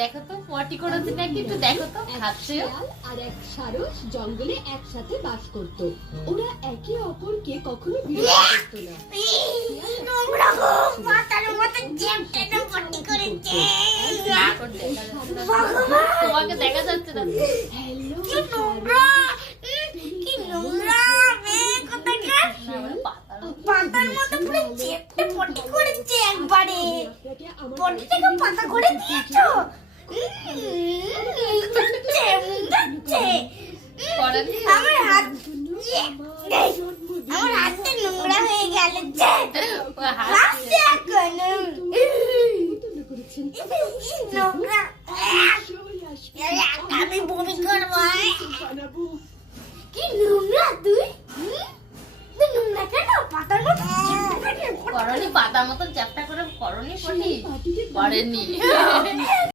দেখো তো পটি করেছে নাকি একটু দেখো তো খাচ্ছে। আর এক সারস জঙ্গলে একসাথে বাস করত। ওরা একে অপরকে কখনো বিরক্ত করত না। নোংরা গো, মাথার মতো চ্যাপটা পটি করেছে। তোমাকে দেখা যাচ্ছে না। হ্যালো কি নোংরা, কি নোংরা বে কোথাকার। পাতার মতো পুরো চ্যাপটা পটি করেছে একবারে। পটিটাকে পাতা করে দিয়েছো। আমার হাত আমার হাতটা নোংরা হয়ে গেল। হাসছে এখন নোংরা। আমি বমি করবো। কি নোংরা তুই, নোংরা কেন? পাতার মতো করনি পাতার মতন চ্যাপটা করে করনি পটি করেনি।